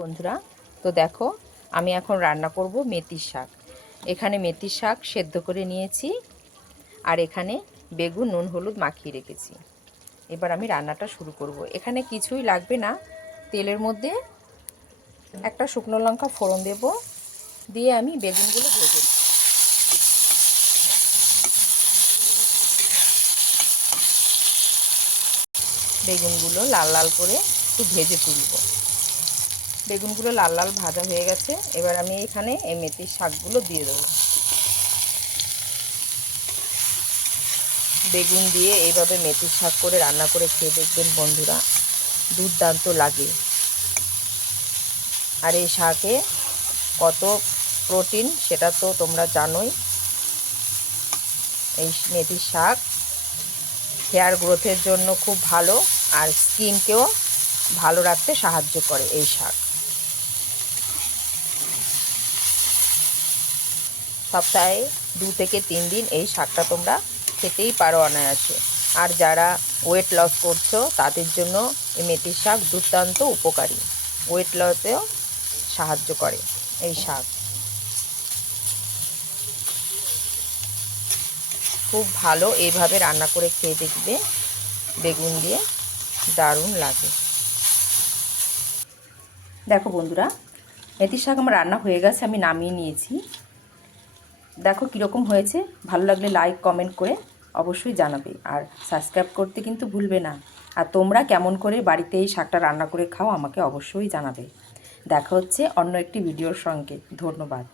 বন্ধুরা, তো দেখো আমি এখন রান্না করব মেথির শাক। এখানে মেথির শাক সেদ্ধ করে নিয়েছি আর এখানে বেগুন নুন হলুদ মাখিয়ে রেখেছি। এবার আমি রান্নাটা শুরু করব। এখানে কিছুই লাগবে না, তেলের মধ্যে একটা শুকনো লঙ্কা ফোড়ন দেব, দিয়ে আমি বেগুনগুলো ভেজে নেব। বেগুনগুলো লাল লাল করে একটু ভেজে তুলব। বেগুনগুলো লাল লাল ভাজা হয়ে গেছে, এবার আমি এখানে এই মেথির শাকগুলো দিয়ে দেবো। বেগুন দিয়ে এইভাবে মেথির শাক করে রান্না করে খেয়ে দেখবেন বন্ধুরা, দুর্দান্ত লাগে। আর এই শাকে কত প্রোটিন সেটা তো তোমরা জানোই। এই মেথির শাক হেয়ার গ্রোথের জন্য খুব ভালো, আর স্কিনকেও ভালো রাখতে সাহায্য করে এই শাক। সপ্তাহে 2 থেকে 3 দিন এই শাকটা তোমরা খেতেই পারো অনায়াসে। আর যারা ওয়েট লস করছো তাদের জন্য এই মেথির শাক দুর্দান্ত উপকারী, ওয়েট লসেও সাহায্য করে এই শাক। খুব ভালো, এইভাবে রান্না করে খেয়ে দেখবে, বেগুন দিয়ে দারুণ লাগে। দেখো বন্ধুরা, মেথির শাক আমার রান্না হয়ে গেছে, আমি নামিয়ে নিয়েছি। দেখো কীরকম হয়েছে, ভালো লাগলে লাইক কমেন্ট করে অবশ্যই জানাবে, আর সাবস্ক্রাইব করতে কিন্তু ভুলবে না। আর তোমরা কেমন করে বাড়িতে এই শাকটা রান্না করে খাও আমাকে অবশ্যই জানাবে। দেখা হচ্ছে অন্য একটি ভিডিওর সঙ্গে। ধন্যবাদ।